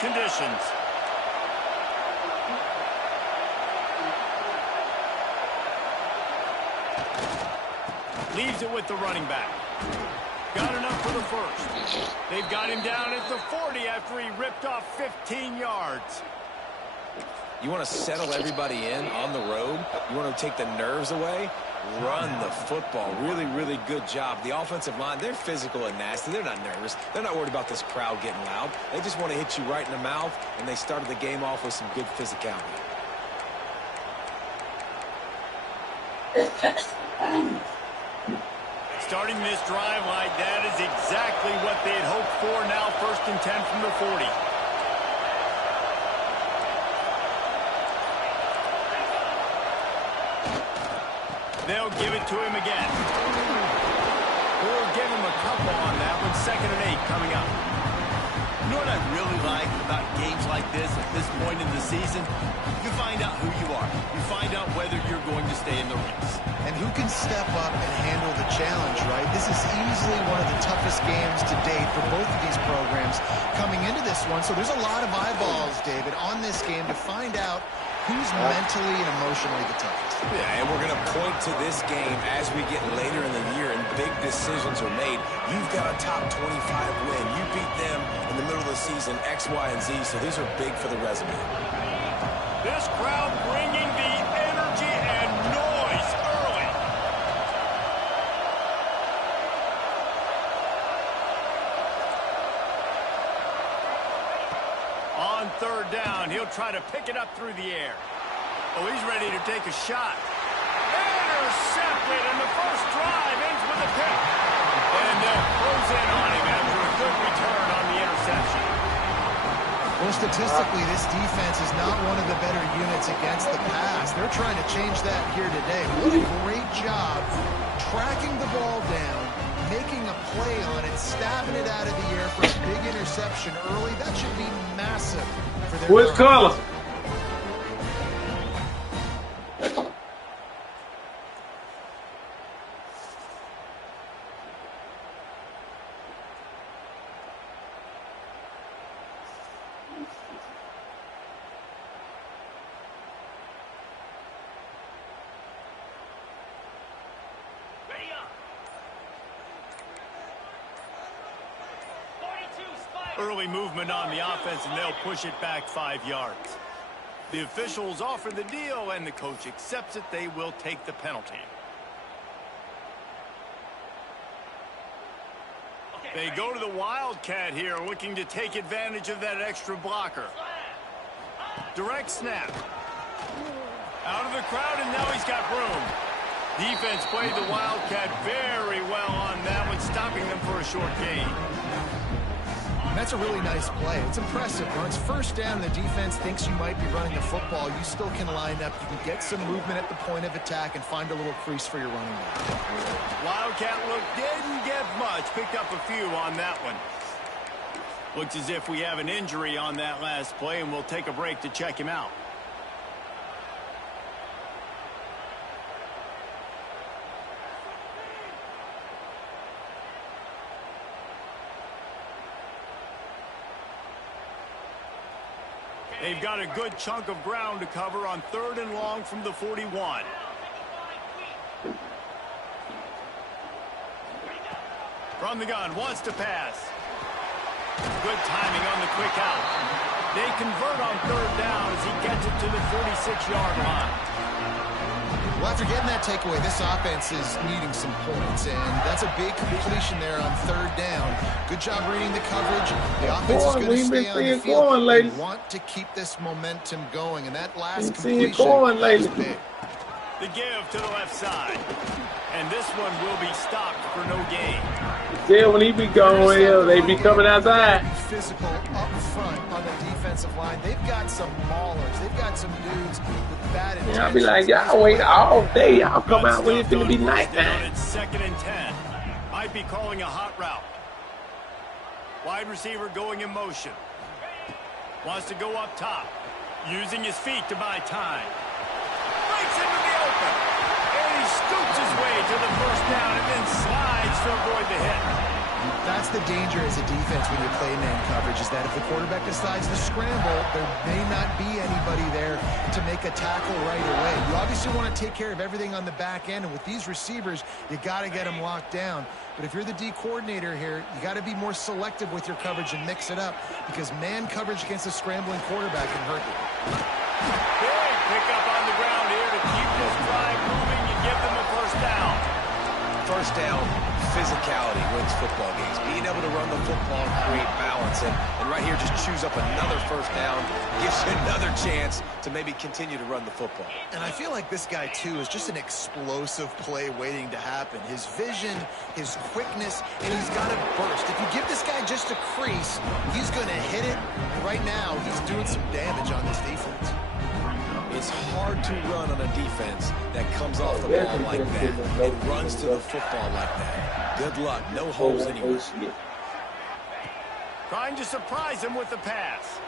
conditions. Leaves it with the running back. Got enough for the first. They've got him down at the 40 after he ripped off 15 yards. You want to settle everybody in on the road? You want to take the nerves away? Run the football. Really, really good job. The offensive line, they're physical and nasty. They're not nervous. They're not worried about this crowd getting loud. They just want to hit you right in the mouth, and they started the game off with some good physicality. Starting this drive like that is exactly what they had hoped for. Now 1st and 10 from the 40. They'll give it to him again. We'll give him a couple on that one. 2nd and 8 coming up. You know what I really like about games like this at this point in the season? You find out who you are. You find out whether you're going to stay in the race. And who can step up and handle the challenge, right? This is easily one of the toughest games to date for both of these programs coming into this one. So there's a lot of eyeballs, David, on this game to find out who's mentally and emotionally the toughest. Yeah, and we're going to point to this game as we get later in the year and big decisions are made. You've got a top 25 win. You beat them in the middle of the season, X, Y, and Z, so these are big for the resume. This crowd bringing the energy and noise early. On 3rd down, he'll try to pick it up through the air. Oh, he's ready to take a shot. Intercepted, and the first drive ends with a pick. And they'll close in on him after a good return on the interception. Well, statistically, this defense is not one of the better units against the pass. They're trying to change that here today. What a great job tracking the ball down, making a play on it, stabbing it out of the air for a big interception early. That should be massive for their Which color? Early movement on the offense, and they'll push it back 5 yards. The officials offer the deal, and the coach accepts it. They will take the penalty. They go to the Wildcat here, looking to take advantage of that extra blocker. Direct snap. Out of the crowd, and now he's got room. Defense played the Wildcat very well on that one, stopping them for a short gain. That's a really nice play. It's impressive. When it's 1st down and the defense thinks you might be running the football, you still can line up. You can get some movement at the point of attack and find a little crease for your running back. Wildcat look didn't get much. Picked up a few on that one. Looks as if we have an injury on that last play, and we'll take a break to check him out. They've got a good chunk of ground to cover on 3rd and long from the 41. From the gun, wants to pass. Good timing on the quick out. They convert on 3rd down as he gets it to the 46-yard line. Well, after getting that takeaway, this offense is needing some points, and that's a big completion there on 3rd down. Good job reading the coverage. The offense is going to stay on the field. They want to keep this momentum going, and that last completion is big. The give to the left side, and this one will be stopped for no gain. Yeah, when he be going, they be coming outside. Physical up front on the defensive line. They've got some maulers. They've got some dudes with bad intentions. Yeah, I'll be like, y'all wait all day. Y'all come out when it's going to be nighttime. It's 2nd and 10. Might be calling a hot route. Wide receiver going in motion. Wants to go up top. Using his feet to buy time. Breaks into the open. And he scoops his way to the 1st down and then slides to avoid the hit. That's that's the danger as a defense when you play man coverage, is that if the quarterback decides to scramble, there may not be anybody there to make a tackle right away. You obviously want to take care of everything on the back end, and with these receivers, you got to get them locked down. But if you're the D coordinator here, you got to be more selective with your coverage and mix it up, because man coverage against a scrambling quarterback can hurt you. Big pickup on the ground here to keep this drive moving and give them a first down. First down, physicality wins football games. Being able to run the football and create balance. And right here, just choose up another first down, gives you another chance to maybe continue to run the football. And I feel like this guy, too, is just an explosive play waiting to happen. His vision, his quickness, and he's got a burst. If you give this guy just a crease, he's going to hit it. And right now, he's doing some damage on this defense. It's hard to run on a defense that comes off the ball like that and runs to the football like that. Good luck. No holes anywhere. Trying to surprise him with the pass.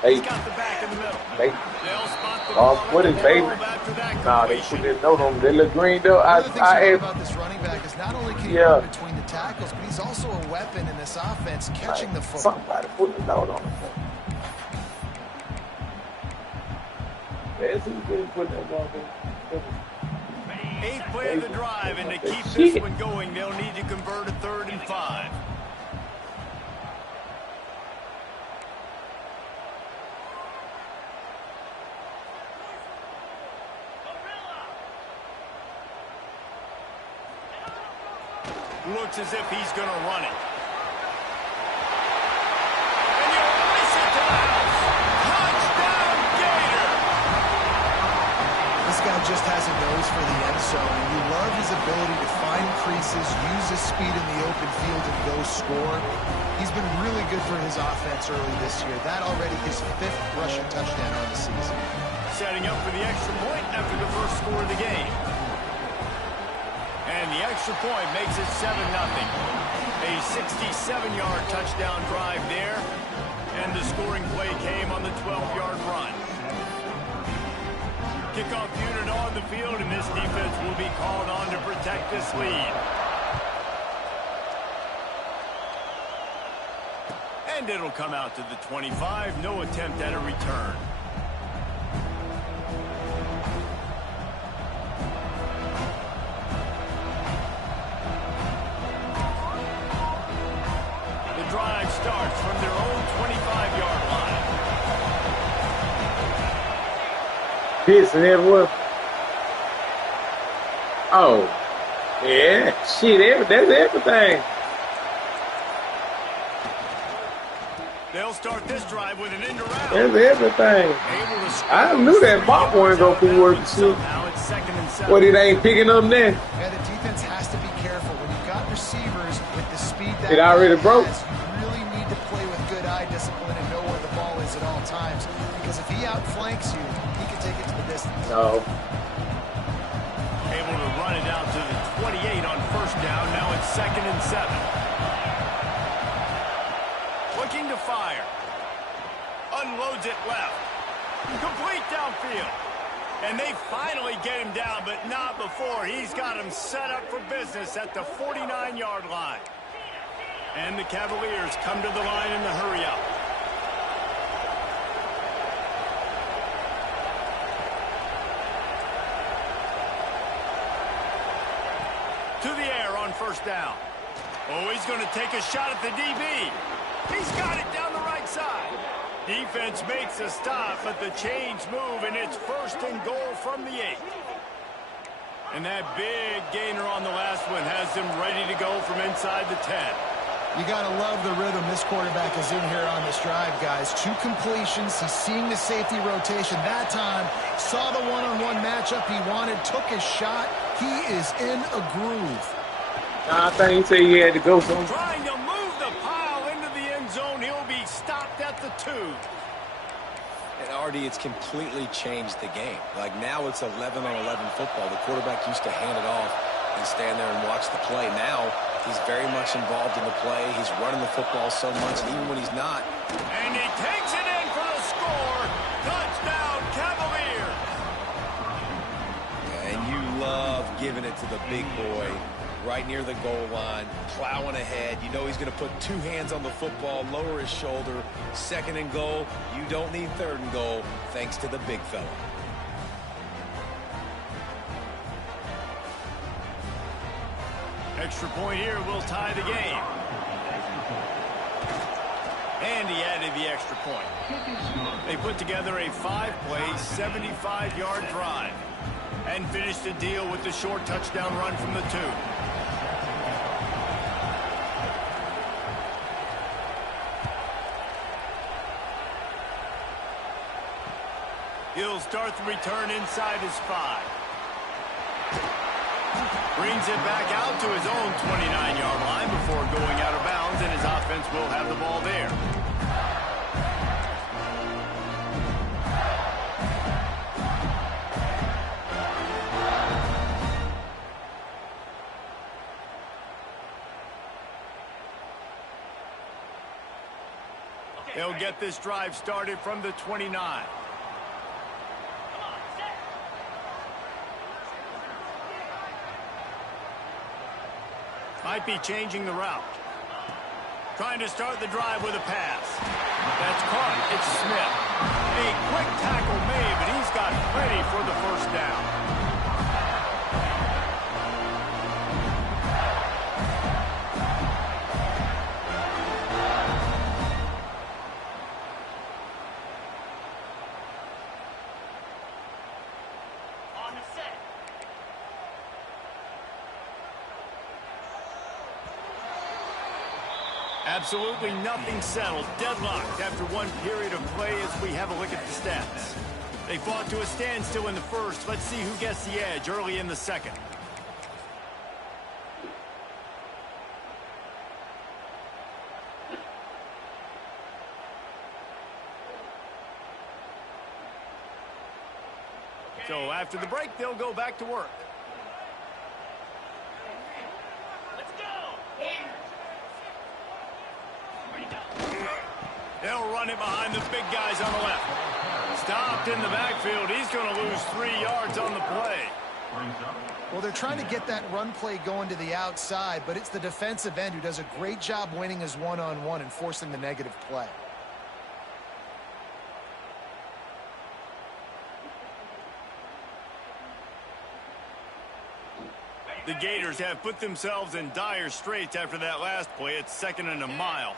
Hey, He's got the back in the middle. they, They'll spot the ball what is baby? after that Nah, they completion. put that note on. They look green though. One of the things I I love asked. about this running back is not only can he Yeah. run between the tackles, but he's also a weapon in this offense, catching the football. Somebody put the note on it. That's who didn't put that note on. Eighth play of the drive, and to keep this Shit. one going, they'll need to convert a 3rd and 5. Looks as if he's going to run it. And you release it to the house. Touchdown, Gator! This guy just has a nose for the end zone, and you love his ability to find creases, use his speed in the open field, and go score. He's been really good for his offense early this year. That already his 5th rushing touchdown on the season. Setting up for the extra point after the first score of the game. And the extra point makes it 7-0. A 67-yard touchdown drive there. And the scoring play came on the 12-yard run. Kickoff unit on the field, and this defense will be called on to protect this lead. And it'll come out to the 25. No attempt at a return. The drive starts from their own 25-yard line. This and everyone. Oh, yeah, shit, that's everything. They'll start this drive with an end around. That's everything. Able to score. I knew that bop wasn't gonna be worth shit. Somehow it's 2nd and 7. What, it ain't picking up then? Yeah, the defense has to be careful. When you've got receivers with the speed that It already guy broke. has, you really need to play with good eye discipline and know where the ball is at all times. Because if he outflanks you, he can take it to the distance. No. Able to run it out to the 28 on first down. Now it's 2nd and 7. Looking to fire. Unloads it left. Complete downfield. And they finally get him down, but not before. He's got him set up for business at the 49-yard line. And the Cavaliers come to the line in the hurry up. To the air on first down. Oh, he's going to take a shot at the DB. He's got it down the right side. Defense makes a stop, but the chains move, and it's 1st and goal from the 8. And that big gainer on the last one has them ready to go from inside the 10. You got to love the rhythm this quarterback is in here on this drive, guys. 2 completions. He's seeing the safety rotation that time. Saw the one-on-one matchup he wanted. Took his shot. He is in a groove. I think he said he had to go somewhere. Trying to move the pile into the end zone. He'll be stopped at the 2. And Artie, it's completely changed the game. Like now it's 11-on-11 football. The quarterback used to hand it off and stand there and watch the play. Now he's very much involved in the play. He's running the football so much, and even when he's not. And he takes it in for the score. Touchdown, Cavaliers. And you love giving it to the big boy right near the goal line, plowing ahead. You know he's going to put two hands on the football, lower his shoulder. Second and goal, you don't need third and goal, thanks to the big fella. Extra point here will tie the game. And he added the extra point. They put together a 5-play, 75-yard drive and finished the deal with the short touchdown run from the 2. He'll start the return inside his 5. Brings it back out to his own 29-yard line before going out of bounds, and his offense will have the ball there. They'll get this drive started from the 29. Might be changing the route. Trying to start the drive with a pass. That's caught. It's Smith. A quick tackle made, but he's got plenty for the first down. Absolutely nothing settled. Deadlocked after one period of play as we have a look at the stats. They fought to a standstill in the first. Let's see who gets the edge early in the second. So after the break, they'll go back to work. They'll run it behind the big guys on the left. Stopped in the backfield. He's going to lose 3 yards on the play. Well, they're trying to get that run play going to the outside, but it's the defensive end who does a great job winning his one-on-one and forcing the negative play. The Gators have put themselves in dire straits after that last play. It's 2nd and a mile.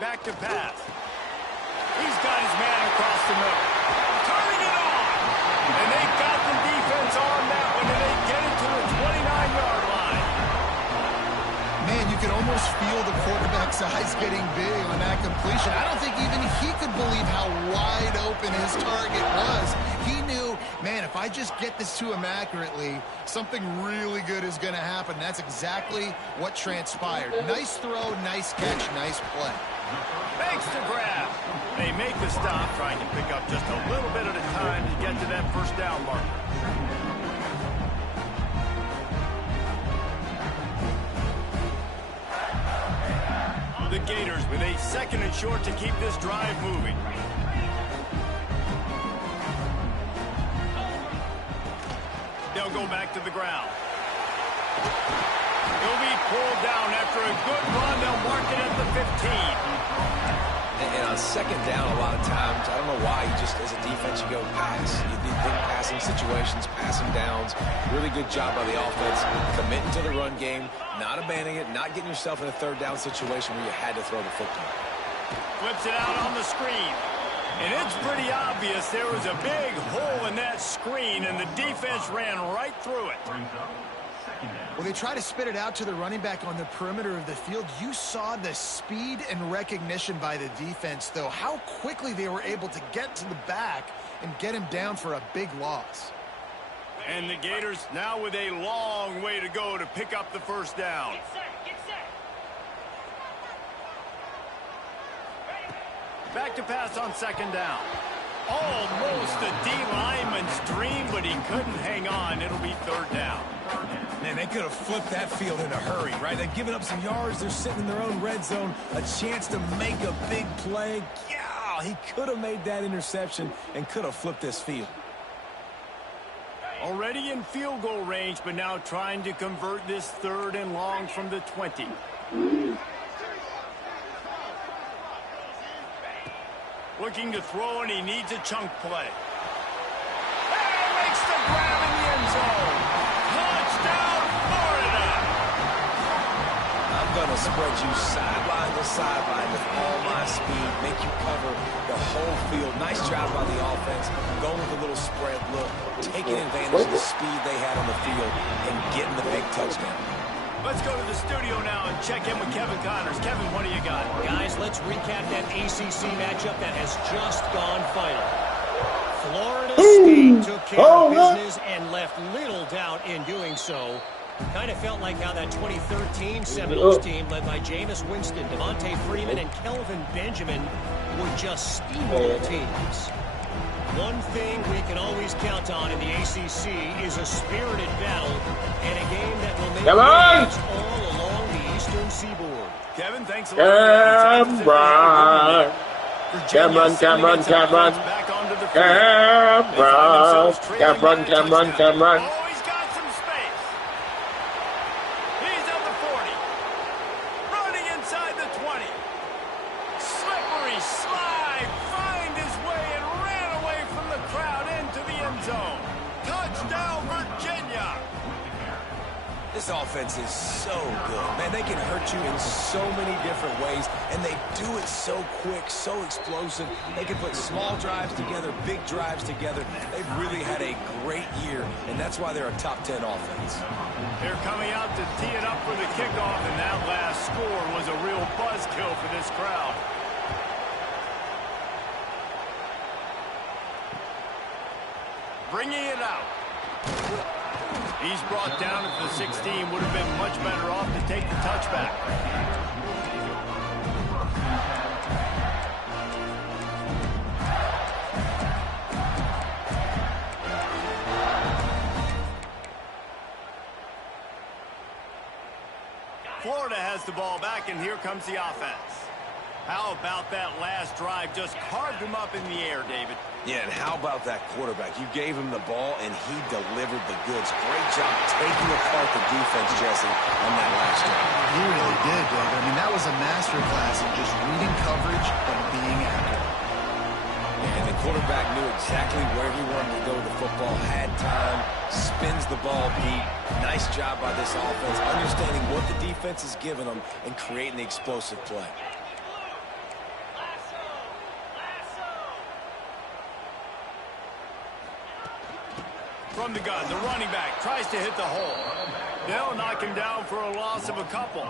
Back to pass. He's got his man across the middle. Turning it on. And they got the defense on that one, and they get it to the 29-yard line. Man, you can almost feel the quarterback's eyes getting big on that completion. I don't think even he could believe how wide open his target was. He knew, man, if I just get this to him accurately, something really good is going to happen. That's exactly what transpired. Nice throw, nice catch, nice play. Thanks to grab. They make the stop, trying to pick up just a little bit at a time to get to that first down marker. The Gators with a 2nd and short to keep this drive moving. They'll go back to the ground. He'll be pulled down after a good run. They'll mark it at the 15. And on 2nd down, a lot of times, I don't know why, you just, as a defense, you go pass. You think passing situations, passing downs. Really good job by the offense, committing to the run game, not abandoning it, not getting yourself in a 3rd down situation where you had to throw the football. Flips it out on the screen. And it's pretty obvious there was a big hole in that screen, and the defense ran right through it. Well, they try to spit it out to the running back on the perimeter of the field. You saw the speed and recognition by the defense, though, how quickly they were able to get to the back and get him down for a big loss. And the Gators now with a long way to go to pick up the first down. Get set, get set. Back to pass on 2nd down. Almost a D lineman's dream, but he couldn't hang on. It'll be 3rd down. Man, they could have flipped that field in a hurry, right? They've given up some yards. They're sitting in their own red zone. A chance to make a big play. Yeah, he could have made that interception and could have flipped this field. Already in field goal range, but now trying to convert this 3rd and long from the 20. Looking to throw, and he needs a chunk play. And makes the grab in the end zone. Touchdown, Florida! I'm going to spread you sideline to sideline with all my speed, make you cover the whole field. Nice job by the offense, going with a little spread look, taking advantage of the speed they had on the field and getting the big touchdown. Let's go to the studio now and check in with Kevin Connors. Kevin, what do you got? Guys, let's recap that ACC matchup that has just gone final. Florida State took care of business and left little doubt in doing so. Kind of felt like how that 2013 Seminoles team led by Jameis Winston, Devontae Freeman, and Kelvin Benjamin would just steamroll teams. One thing we can always count on in the ACC is a spirited battle and a game that will make waves all along the Eastern Seaboard. Kevin, thanks a lot. Cameron. Back onto the Cameron. Oh, he's got some space. He's at the 40. Running inside the 20. Slippery slide. Find his way and ran away from the crowd into the end zone. Touchdown, Virginia. This offense is so good. Man, they can hurt you in so many different ways, and they do it so quick, so explosive. They can put small drives together, big drives together. They've really had a great year, and that's why they're a top 10 offense. They're coming out to tee it up for the kickoff, and that last score was a real buzzkill for this crowd. Bringing it out. He's brought down at the 16. Would have been much better off to take the touchback. Florida has the ball back, and here comes the offense. How about that last drive? Just carved him up in the air, David. Yeah, and how about that quarterback? You gave him the ball, and he delivered the goods. Great job taking apart the defense, Jesse, on that last drive. He really did, David. I mean, that was a masterclass in just reading coverage and being accurate. And the quarterback knew exactly where he wanted to go with the football, had time, spins the ball deep. Nice job by this offense, understanding what the defense is giving them and creating the explosive play. From the gun, the running back tries to hit the hole. They'll knock him down for a loss of a couple.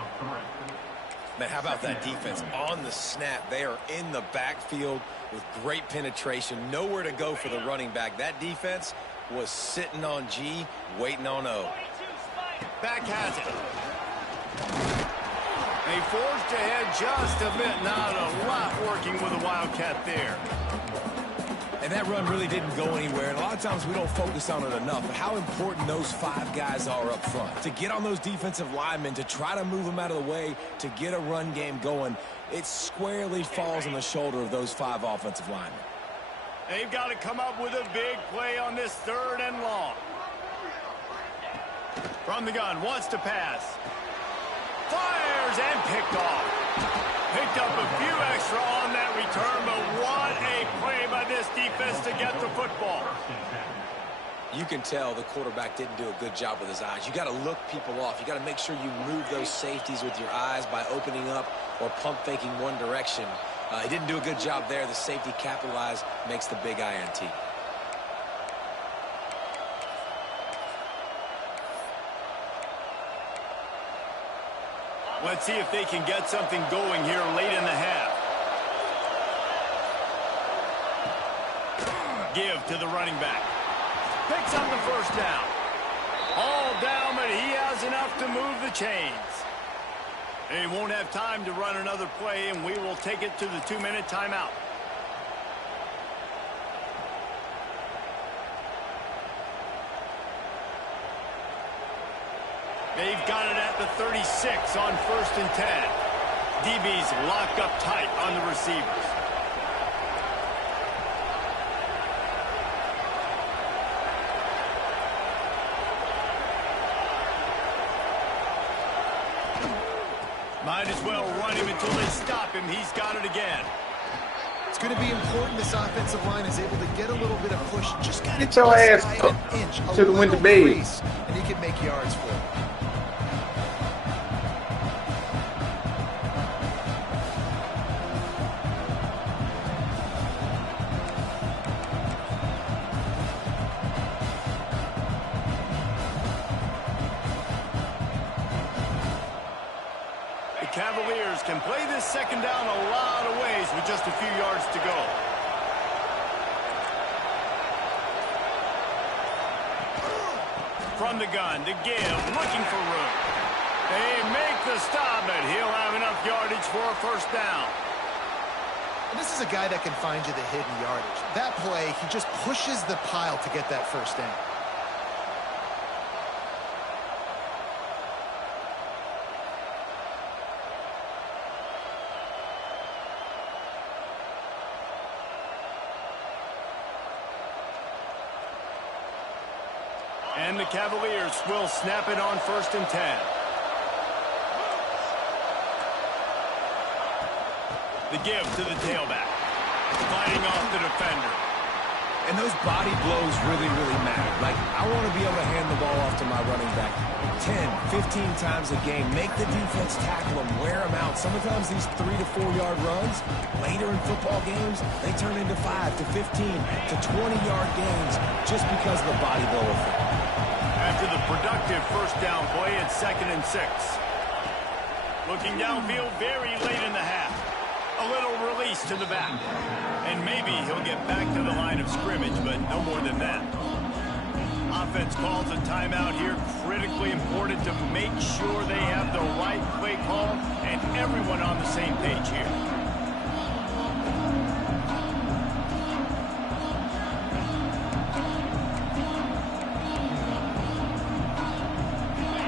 Man, how about that defense on the snap? They are in the backfield with great penetration. Nowhere to go for the running back. That defense was sitting on G, waiting on O. Back has it. They forced ahead just a bit. Not a lot working with the Wildcat there. And that run really didn't go anywhere. And a lot of times we don't focus on it enough. But how important those 5 guys are up front. To get on those defensive linemen, to try to move them out of the way, to get a run game going, it squarely falls on the shoulder of those 5 offensive linemen. They've got to come up with a big play on this 3rd and long. From the gun, wants to pass. Fires and picked off. Picked up a few extra on that return, but what a play by this defense to get the football. You can tell the quarterback didn't do a good job with his eyes. You got to look people off. You got to make sure you move those safeties with your eyes by opening up or pump faking one direction. He didn't do a good job there. The safety capitalized, makes the big INT. Let's see if they can get something going here late in the half. Give to the running back. Picks up the first down. All down, but he has enough to move the chains. He won't have time to run another play, and we will take it to the 2-minute timeout. They've got it at the 36 on 1st and 10. DB's locked up tight on the receivers. Might as well run him until they stop him. He's got it again. It's going to be important this offensive line is able to get a little bit of push. Just got to Get your ass up. an inch, Should have went to bed. crease, and he can make yards for it. The Cavaliers can play this second down a lot of ways with just a few yards to go. From the gun, to give, looking for room. They make the stop, but he'll have enough yardage for a first down. And this is a guy that can find you the hidden yardage. That play, he just pushes the pile to get that first down. And the Cavaliers will snap it on 1st and 10. The give to the tailback. Fighting off the defender. And those body blows really, really matter. Like, I want to be able to hand the ball off to my running back 10, 15 times a game. Make the defense tackle them, wear them out. Sometimes these 3 to 4 yard runs, later in football games, they turn into 5 to 15 to 20-yard gains just because of the body blow effect. After the productive first down play, it's 2nd and 6. Looking downfield very late in the half. A little release to the back. And maybe he'll get back to the line of scrimmage, but no more than that. Offense calls a timeout here. Critically important to make sure they have the right play call and everyone on the same page here.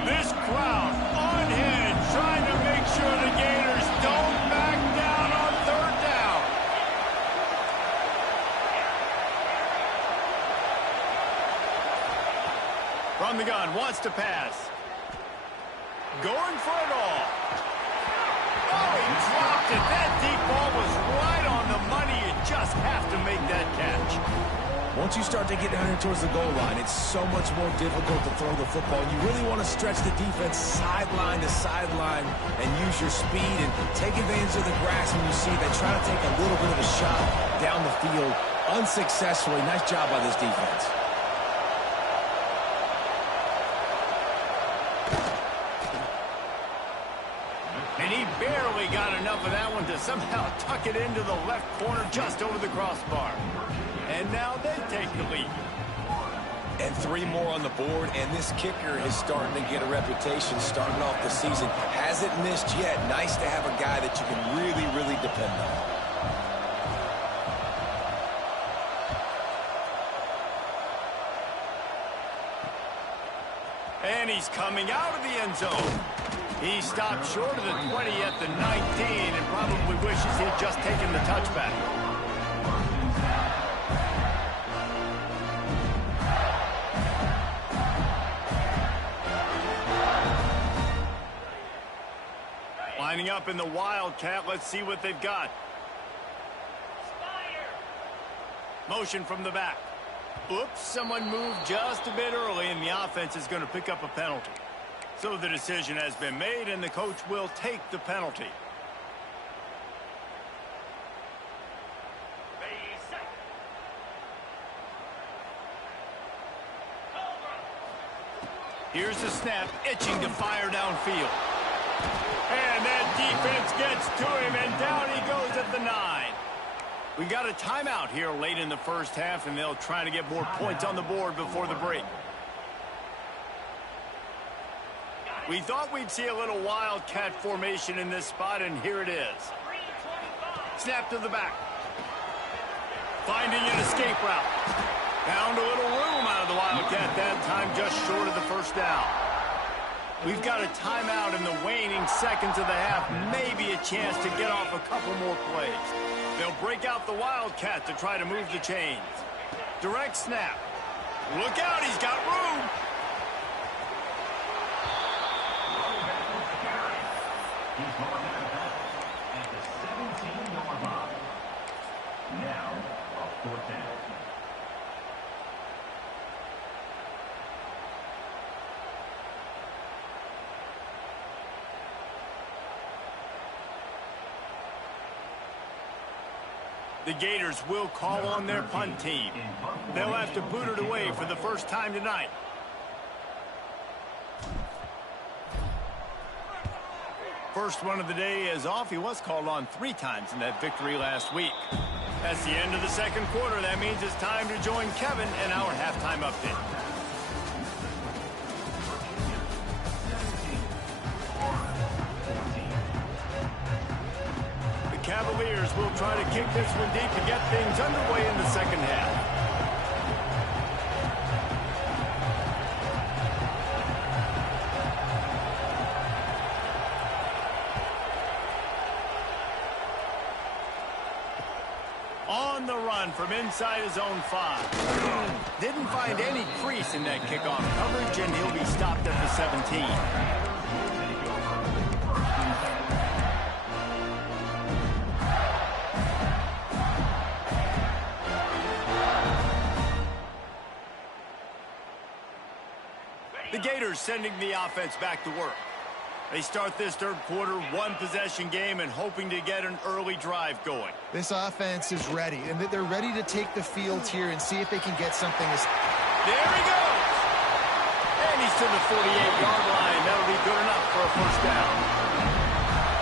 This crowd on hand trying to make sure the Gators don't back down on 3rd down. From the gun, wants to pass. Going for it all. Oh, he dropped it. That deep ball was right on the money. You just have to make that catch. Once you start to get down here towards the goal line, it's so much more difficult to throw the football. You really want to stretch the defense sideline to sideline and use your speed and take advantage of the grass when you see they try to take a little bit of a shot down the field unsuccessfully. Nice job by this defense. And he barely got enough of that one to somehow tuck it into the left corner just over the crossbar. And now they take the lead. And 3 more on the board, and this kicker is starting to get a reputation starting off the season. Hasn't missed yet. Nice to have a guy that you can really, really depend on. And he's coming out of the end zone. He stopped short of the 20 at the 19 and probably wishes he had just taken the touchback. Lining up in the Wildcat. Let's see what they've got. Motion from the back. Oops, someone moved just a bit early, and the offense is going to pick up a penalty. So the decision has been made, and the coach will take the penalty. Here's the snap, itching to fire downfield. And that defense gets to him, and down he goes at the 9. We got a timeout here late in the first half, and they'll try to get more points on the board before the break. We thought we'd see a little Wildcat formation in this spot, and here it is. Snap to the back. Finding an escape route. Found a little room out of the Wildcat that time, just short of the first down. We've got a timeout in the waning seconds of the half. Maybe a chance to get off a couple more plays. They'll break out the Wildcat to try to move the chains. Direct snap. Look out, he's got room. Now, a 4th down. The Gators will call on their punt team. They'll have to boot it away for the first time tonight. First one of the day is off. He was called on 3 times in that victory last week. That's the end of the second quarter. That means it's time to join Kevin and our halftime update. The Cavaliers will try to kick this one deep to get things underway in the second half. On the run from inside his own 5. Didn't find any crease in that kickoff coverage, and he'll be stopped at the 17. The Gators sending the offense back to work. They start this third quarter, 1-possession game, and hoping to get an early drive going. This offense is ready, and they're ready to take the field here and see if they can get something. There he goes! And he's to the 48-yard line. That'll be good enough for a first down.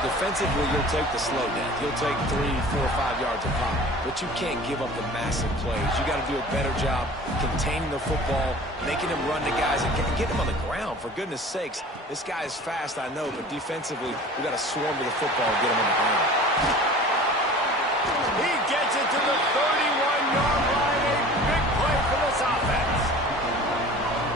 Defensively, you'll take the slow down. You'll take 3, 4, 5 yards a pop, but you can't give up the massive plays. You got to do a better job containing the football, making him run to guys, and get him on the ground, for goodness sakes. This guy is fast, I know, but defensively, we got to swarm to the football and get him on the ground. He gets it to the 31-yard line. A big play for this offense.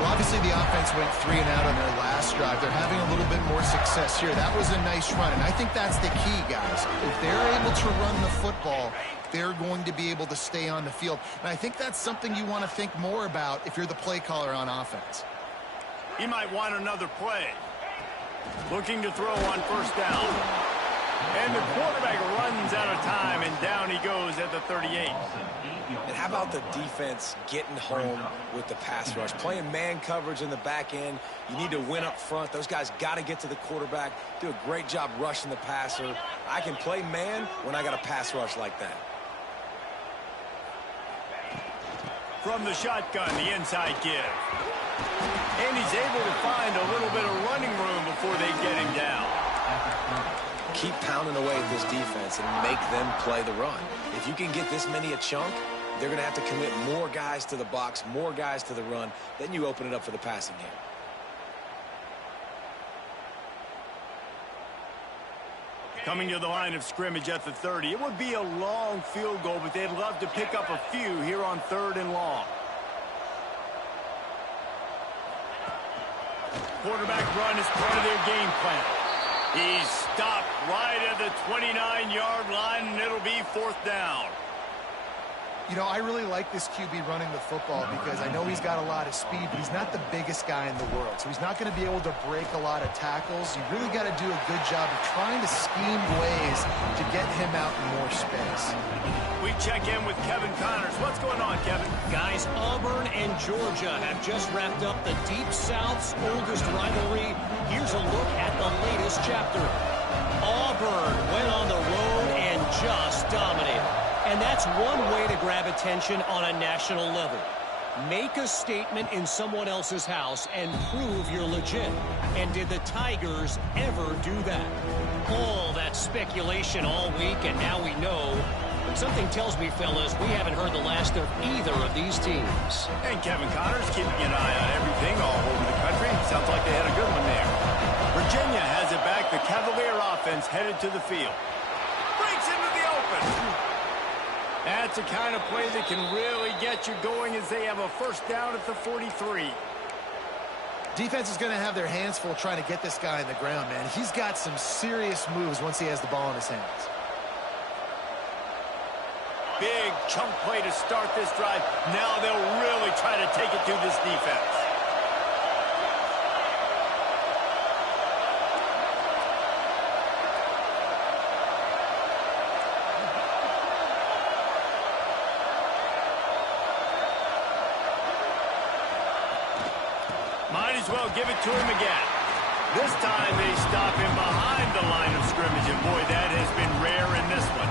Well, obviously the offense went 3 and out on their last drive. They're having a little bit more success here. That was a nice run, and I think that's the key, guys. If they're able to run the football, they're going to be able to stay on the field. And I think that's something you want to think more about if you're the play caller on offense. He might want another play. Looking to throw on first down. And the quarterback runs out of time, and down he goes at the 38. And how about the defense getting home with the pass rush? Playing man coverage in the back end. You need to win up front. Those guys got to get to the quarterback. Do a great job rushing the passer. I can play man when I got a pass rush like that. From the shotgun, the inside give. And he's able to find a little bit of running room before they get him down. Keep pounding away at this defense and make them play the run. If you can get this many a chunk, they're going to have to commit more guys to the box, more guys to the run. Then you open it up for the passing game. Coming to the line of scrimmage at the 30. It would be a long field goal, but they'd love to pick up a few here on 3rd and long. Quarterback run is part of their game plan. He's stopped right at the 29-yard line, and it'll be 4th down. You know, I really like this QB running the football because I know he's got a lot of speed, but he's not the biggest guy in the world. So he's not going to be able to break a lot of tackles. You really got to do a good job of trying to scheme ways to get him out in more space. We check in with Kevin Connors. What's going on, Kevin? Guys, Auburn and Georgia have just wrapped up the Deep South's oldest rivalry. Here's a look at the latest chapter. Auburn went on the road and just dominated. And that's one way to grab attention on a national level. Make a statement in someone else's house and prove you're legit. And did the Tigers ever do that? All that speculation all week, and now we know. But something tells me, fellas, we haven't heard the last of either of these teams. And Kevin Connors keeping an eye on everything all over the country. Sounds like they had a good one there. Virginia has it back. The Cavalier offense headed to the field. Breaks into the open. That's the kind of play that can really get you going as they have a first down at the 43. Defense is going to have their hands full trying to get this guy on the ground, man. He's got some serious moves once he has the ball in his hands. Big chunk play to start this drive. Now they'll really try to take it to this defense. Might as well give it to him again. This time they stop him behind the line of scrimmage, and boy, that has been rare in this one.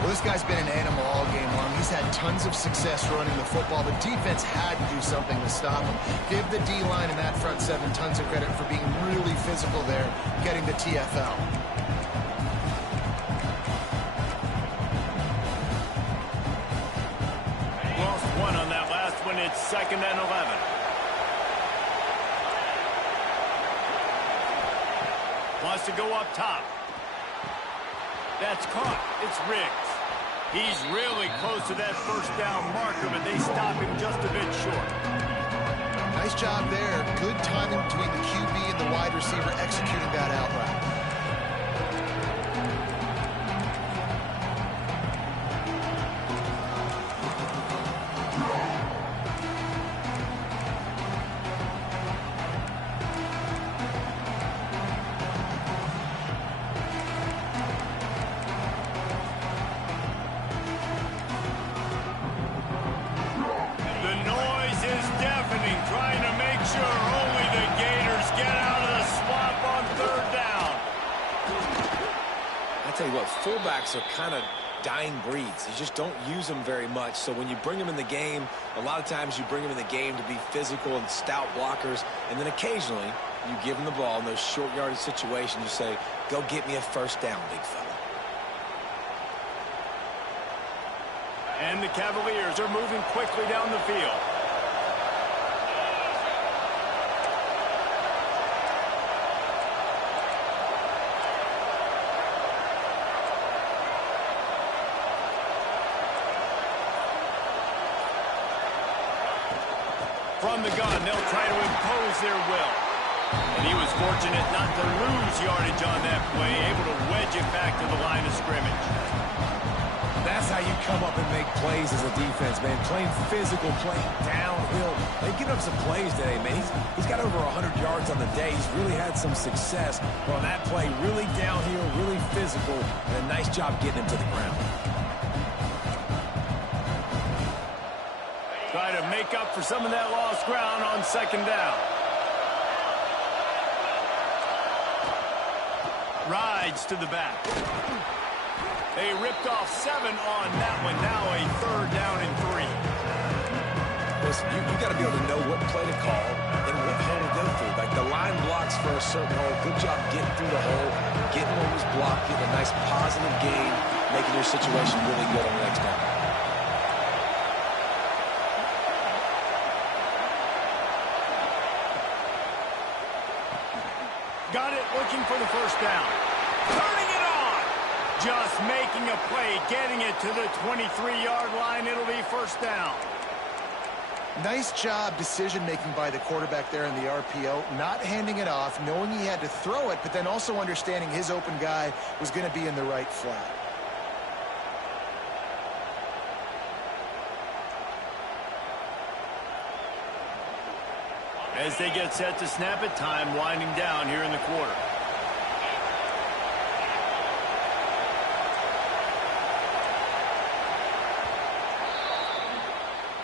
Well, this guy's been an animal all game long. He's had tons of success running the football. The defense had to do something to stop him. Give the D-line and that front seven tons of credit for being really physical there, getting the TFL. Lost one on that last one. It's 2nd and 11. Wants to go up top. That's caught. It's Riggs. He's really close to that first down marker, but they stop him just a bit short. Nice job there. Good timing between the QB and the wide receiver executing that out route. Fullbacks are kind of dying breeds. You just don't use them very much. So when you bring them in the game, a lot of times you bring them in the game to be physical and stout blockers. And then occasionally you give them the ball in those short yardage situations. You say, go get me a first down, big fella. And the Cavaliers are moving quickly down the field. From the gun, they'll try to impose their will. And he was fortunate not to lose yardage on that play, able to wedge it back to the line of scrimmage. That's how you come up and make plays as a defense, man. Playing physical, playing downhill. They've given up some plays today, man. He's got over 100 yards on the day. He's really had some success. But on that play, really downhill, really physical, and a nice job getting him to the ground. Try to make up for some of that lost ground on 2nd down. Rides to the back. They ripped off 7 on that one. Now a 3rd down and 3. Listen, you got to be able to know what play to call and what hole to go through. Like the line blocks for a certain hole. Good job getting through the hole, getting what was blocked, getting a nice positive gain, making your situation really good on the next down. Got it, looking for the first down. Turning it on. Just making a play, getting it to the 23-yard line. It'll be first down. Nice job decision-making by the quarterback there in the RPO, not handing it off, knowing he had to throw it, but then also understanding his open guy was going to be in the right flat. As they get set to snap it, time winding down here in the quarter.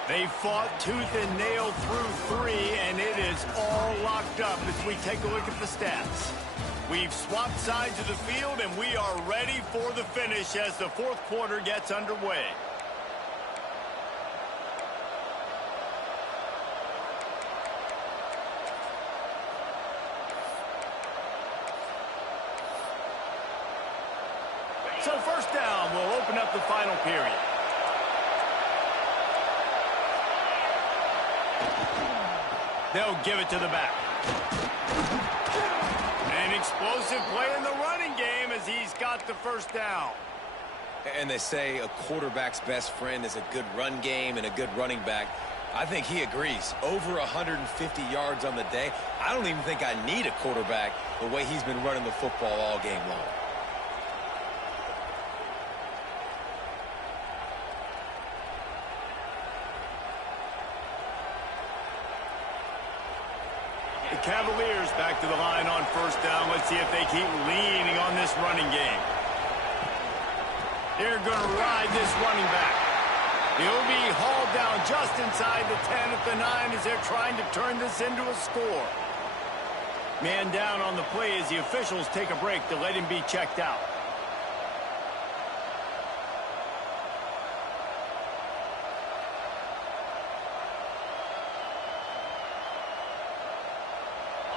They fought tooth and nail through 3, and it is all locked up as we take a look at the stats. We've swapped sides of the field, and we are ready for the finish as the 4th quarter gets underway. So first down will open up the final period. They'll give it to the back. An explosive play in the running game as he's got the first down. And they say a quarterback's best friend is a good run game and a good running back. I think he agrees. Over 150 yards on the day. I don't even think I need a quarterback the way he's been running the football all game long. The Cavaliers back to the line on first down. Let's see if they keep leaning on this running game. They're going to ride this running back. He'll be hauled down just inside the 10 at the 9 as they're trying to turn this into a score. Man down on the play as the officials take a break to let him be checked out.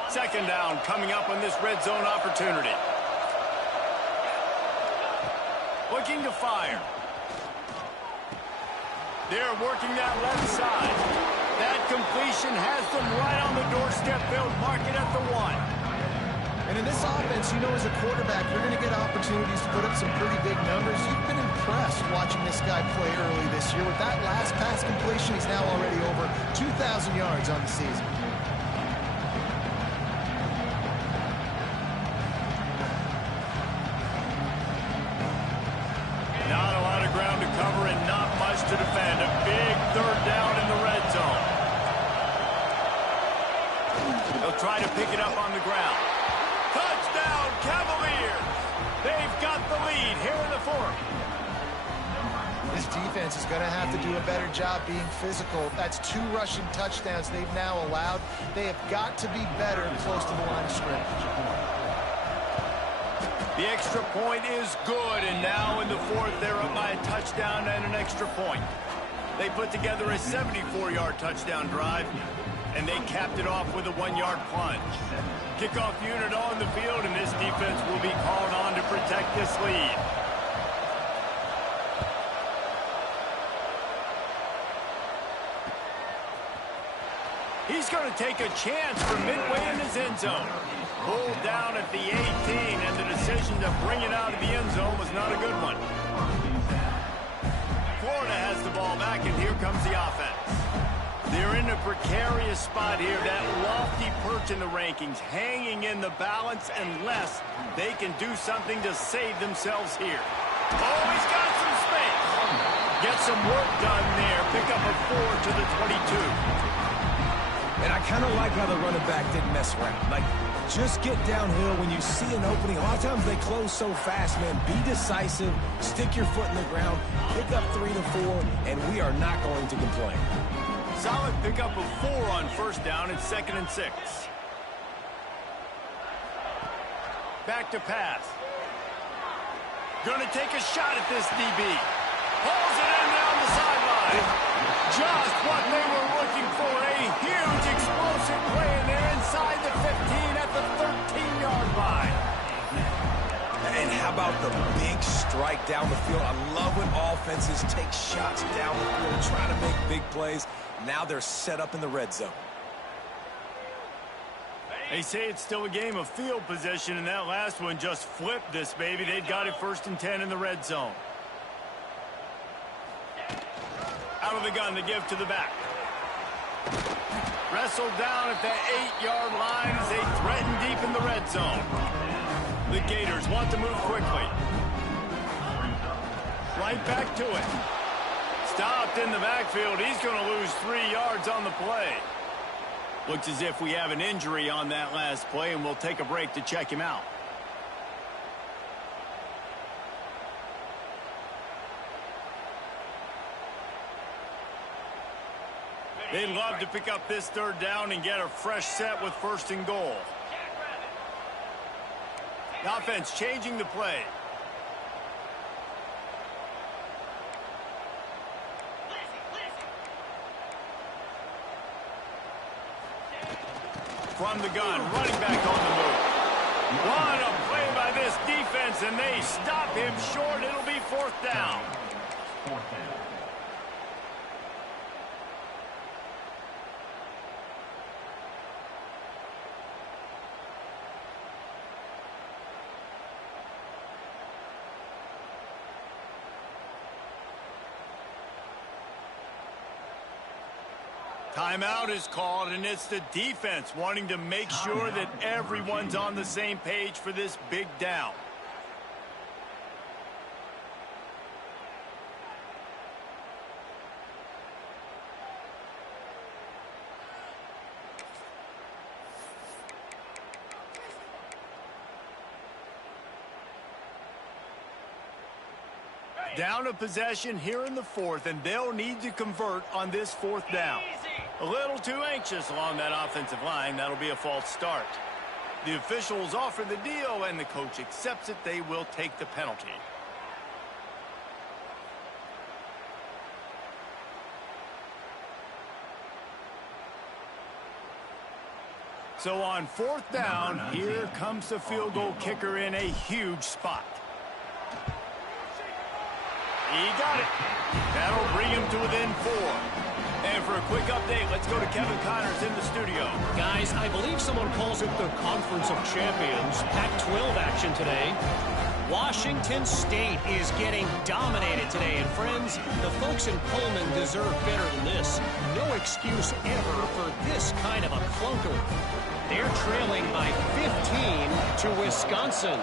Second down coming up on this red zone opportunity. Looking to fire. They're working that left side. That completion has them right on the doorstep. They'll mark it at the 1. And in this offense, you know, as a quarterback, you're going to get opportunities to put up some pretty big numbers. You've been impressed watching this guy play early this year. With that last pass completion, he's now already over 2,000 yards on the season. Not a lot of ground to cover and not much to defend. A big third down in the red zone. They'll try to pick it up on the ground. Touchdown, Cavaliers! They've got the lead here in the fourth. This defense is going to have to do a better job being physical. That's 2 rushing touchdowns they've now allowed. They have got to be better close to the line of scrimmage. The extra point is good, and now in the fourth, they're up by a touchdown and an extra point. They put together a 74-yard touchdown drive, and they capped it off with a 1-yard plunge. Kickoff unit on the field, and this defense will be called on to protect this lead. He's going to take a chance from midway in his end zone. Pulled down at the 18, and the decision to bring it out of the end zone was not a good one. Florida has the ball back, and here comes the offense. They're in a precarious spot here. That lofty perch in the rankings, hanging in the balance unless they can do something to save themselves here. Oh, he's got some space. Get some work done there. Pick up a 4 to the 22. And I kind of like how the running back didn't mess around. Like, just get downhill when you see an opening. A lot of times they close so fast, man. Be decisive, stick your foot in the ground, pick up 3 to 4, and we are not going to complain. Solid pickup of 4 on first down. It's 2nd and 6. Back to pass. Going to take a shot at this DB. Pulls it in down the sideline. Just what they were looking for. A huge explosive play, and they're inside the 15 at the 13-yard line. And how about the big strike down the field? I love when offenses take shots down the field, trying to make big plays. Now they're set up in the red zone. They say it's still a game of field position, and that last one just flipped this baby. They've got it 1st and 10 in the red zone. Out of the gun to give to the back. Wrestled down at the 8-yard line as they threaten deep in the red zone. The Gators want to move quickly. Right back to it. Stopped in the backfield. He's going to lose 3 yards on the play. Looks as if we have an injury on that last play, and we'll take a break to check him out. They'd love to pick up this 3rd down and get a fresh set with 1st and goal. The offense changing the play. From the gun, running back on the move. What a play by this defense, and they stop him short. It'll be 4th down. Timeout is called, and it's the defense wanting to make sure that everyone's on the same page for this big down. Down a possession here in the fourth, and they'll need to convert on this fourth down. A little too anxious along that offensive line. That'll be a false start. The officials offer the deal, and the coach accepts it. They will take the penalty. So on fourth down, here comes the field goal kicker in a huge spot. He got it. That'll bring him to within 4. And for a quick update, let's go to Kevin Connors in the studio. Guys, I believe someone calls it the Conference of Champions. Pac-12 action today. Washington State is getting dominated today. And friends, the folks in Pullman deserve better than this. No excuse ever for this kind of a clunker. They're trailing by 15 to Wisconsin.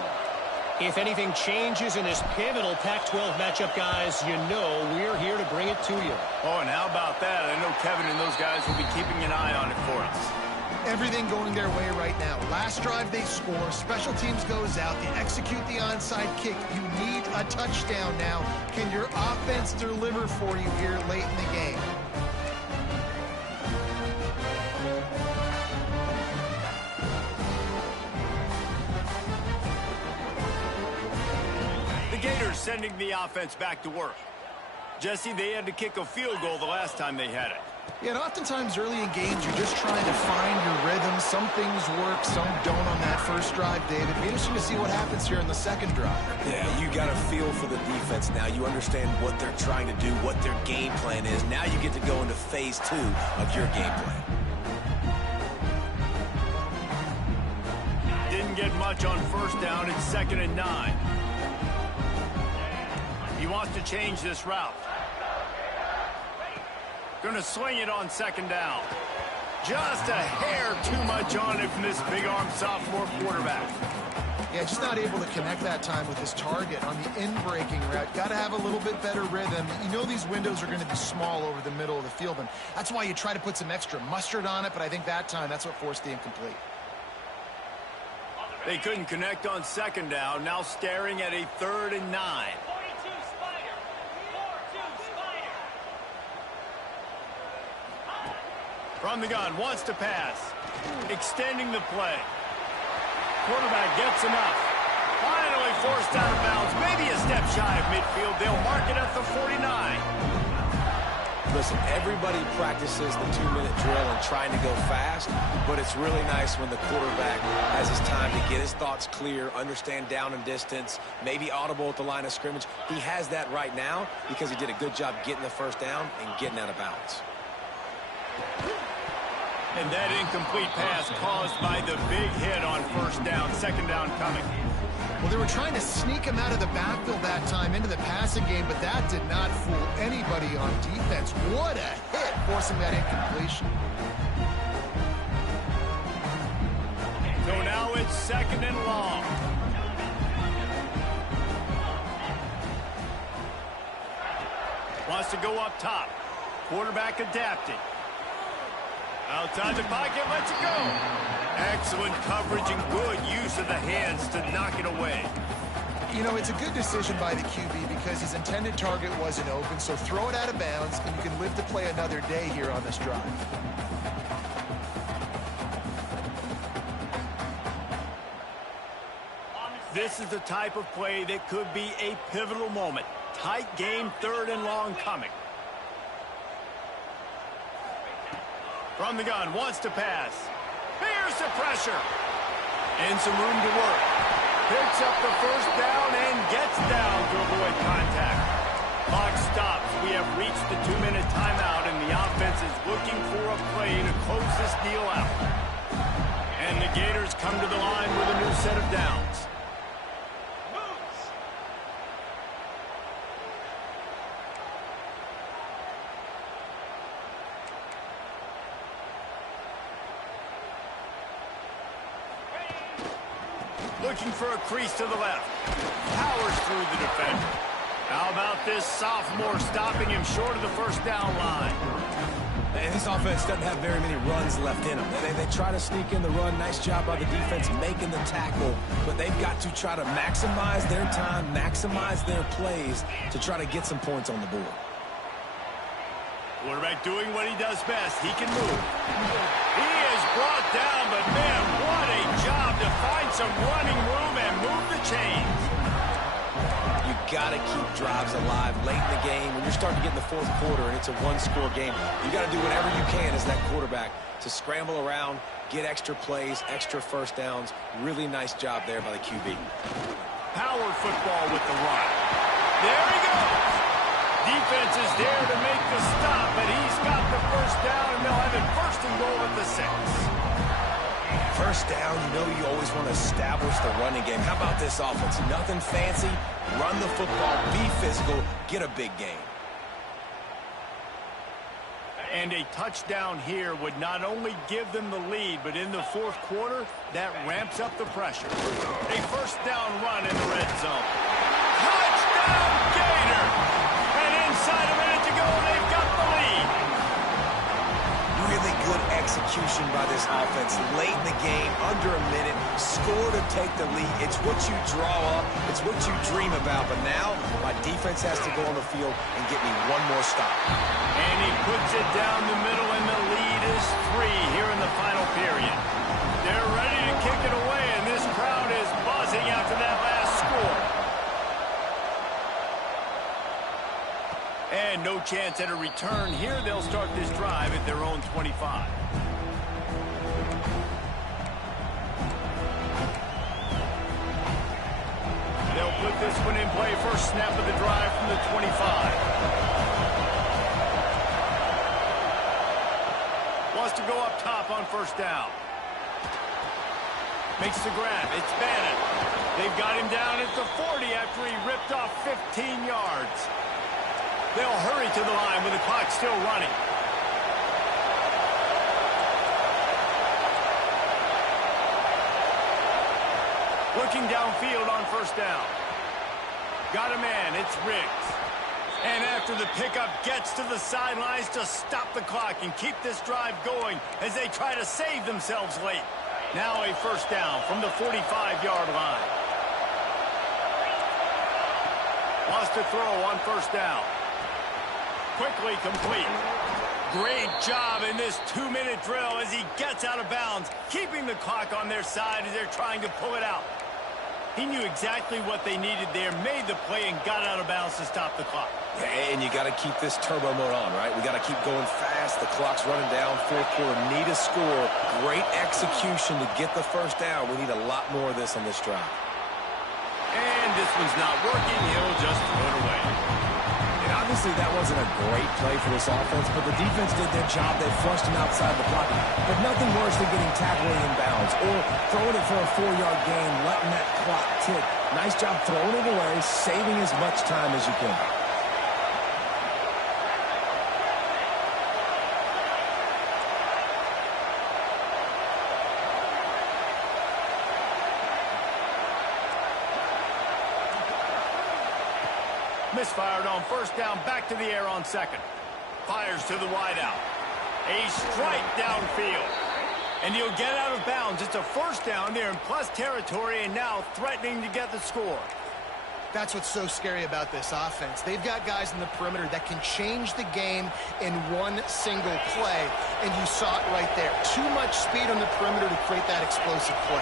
If anything changes in this pivotal Pac-12 matchup, guys, you know we're here to bring it to you. Oh, and how about that? I know Kevin and those guys will be keeping an eye on it for us. Everything going their way right now. Last drive they score. Special teams goes out. They execute the onside kick. You need a touchdown now. Can your offense deliver for you here late in the game? The Gators sending the offense back to work. Jesse, they had to kick a field goal the last time they had it. Yeah, and oftentimes early in games, you're just trying to find your rhythm. Some things work, some don't on that first drive, David. Be interesting to see what happens here in the second drive. Yeah, you got a feel for the defense now. You understand what they're trying to do, what their game plan is. Now you get to go into phase 2 of your game plan. Didn't get much on first down. It's 2nd and 9. He wants to change this route. Gonna swing it on 2nd down. Just a hair too much on it from this big-arm sophomore quarterback. Yeah, just not able to connect that time with his target on the in-breaking route. Got to have a little bit better rhythm. You know these windows are going to be small over the middle of the field, and that's why you try to put some extra mustard on it, but I think that time that's what forced the incomplete. They couldn't connect on 2nd down. Now staring at a 3rd and 9. From the gun, wants to pass. Extending the play. Quarterback gets enough. Finally forced out of bounds. Maybe a step shy of midfield. They'll mark it at the 49. Listen, everybody practices the 2-minute drill and trying to go fast, but it's really nice when the quarterback has his time to get his thoughts clear, understand down and distance, maybe audible at the line of scrimmage. He has that right now because he did a good job getting the first down and getting out of bounds. And that incomplete pass caused by the big hit on first down. 2nd down coming. Well, they were trying to sneak him out of the backfield that time into the passing game, but that did not fool anybody on defense. What a hit, forcing that incompletion. So now it's 2nd and long. Wants to go up top. Quarterback adapting. Outside the pocket, lets it go. Excellent coverage and good use of the hands to knock it away. You know, it's a good decision by the QB because his intended target wasn't open, so throw it out of bounds, and you can live to play another day here on this drive. This is the type of play that could be a pivotal moment. Tight game, 3rd and long coming. From the gun, wants to pass. Here's the pressure. And some room to work. Picks up the first down and gets down to avoid contact. Clock stops. We have reached the 2-minute timeout, and the offense is looking for a play to close this deal out. And the Gators come to the line with a new set of downs. looking for a crease to the left. Powers through the defender. How about this sophomore stopping him short of the first down line? And this offense doesn't have very many runs left in them. They try to sneak in the run. Nice job by the defense making the tackle. But they've got to try to maximize their time, maximize their plays to try to get some points on the board. Quarterback doing what he does best. He can move. He is brought down, but man, what a job to find some running room and move the chains. You got to keep drives alive late in the game. When you're starting to get in the fourth quarter and it's a one-score game, you got to do whatever you can as that quarterback to scramble around, get extra plays, extra first downs. Really nice job there by the QB. Power football with the run. There he goes. Defense is there to make the stop, but he's got the first down, and they'll have it first and goal at the 6. First down, you know you always want to establish the running game. How about this offense? Nothing fancy. Run the football, be physical, get a big gain. And a touchdown here would not only give them the lead, but in the fourth quarter, that ramps up the pressure. A first down run in the red zone. Touchdown, Gator! And inside a minute to go, they've got the lead. Really good execution by this offense. Late in the game, under a minute, score to take the lead. It's what you draw up. It's what you dream about. But now, my defense has to go on the field and get me one more stop. And he puts it down the middle, and the lead is 3 here in the final period. They're ready to kick it away, and this crowd is buzzing after that last score. And no chance at a return here. They'll start this drive at their own 25. They'll put this one in play. First snap of the drive from the 25. Wants to go up top on first down. Makes the grab. It's Bannon. They've got him down at the 40 after he ripped off 15 yards. They'll hurry to the line with the clock still running. Looking downfield on first down. Got a man. It's Riggs. And after the pickup, gets to the sidelines to stop the clock and keep this drive going as they try to save themselves late. Now a first down from the 45-yard line. Wants to throw on first down. Quickly complete. Great job in this 2-minute drill as he gets out of bounds, keeping the clock on their side as they're trying to pull it out. He knew exactly what they needed there, made the play, and got out of bounds to stop the clock. And you got to keep this turbo mode on, right? We got to keep going fast. The clock's running down. Fourth quarter, need a score. Great execution to get the first down. We need a lot more of this on this drive. And this one's not working. He'll just throw it away. And obviously that wasn't a great play for this offense, but the defense did their job. They flushed him outside the pocket. But nothing worse than getting tackled in bounds or throwing it for a 4-yard gain, letting that clock tick. Nice job throwing it away, saving as much time as you can. Misfired on first down, back to the air on second. Fires to the wideout. A strike downfield. And he'll get out of bounds. It's a first down. They're in plus territory and now threatening to get the score. That's what's so scary about this offense. They've got guys in the perimeter that can change the game in one single play. And you saw it right there. Too much speed on the perimeter to create that explosive play.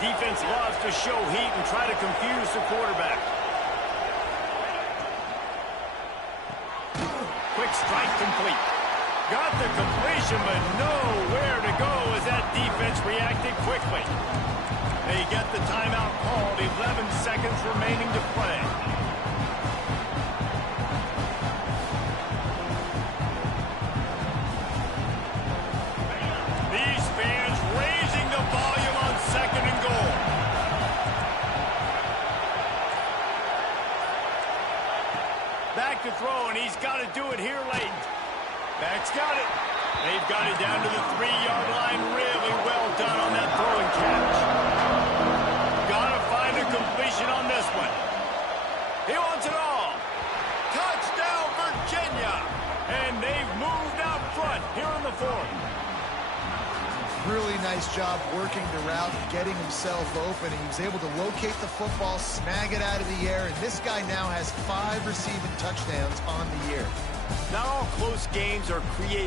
Defense loves to show heat and try to confuse the quarterback. Quick strike complete. Got the completion, but nowhere to go as that defense reacted quickly. They get the timeout called. 11 seconds remaining to play. These fans raising the volume on second and goal. Back to throw, and he's got to do it here late. Max got it. They've got it down to the 3-yard line. Really well done on that throwing catch. Gotta find a completion on this one. He wants it all. Touchdown, Virginia. And they've moved out front here in the fourth. Really nice job working the route and getting himself open. He was able to locate the football, snag it out of the air, and this guy now has 5 receiving touchdowns on the year. Not all close games are created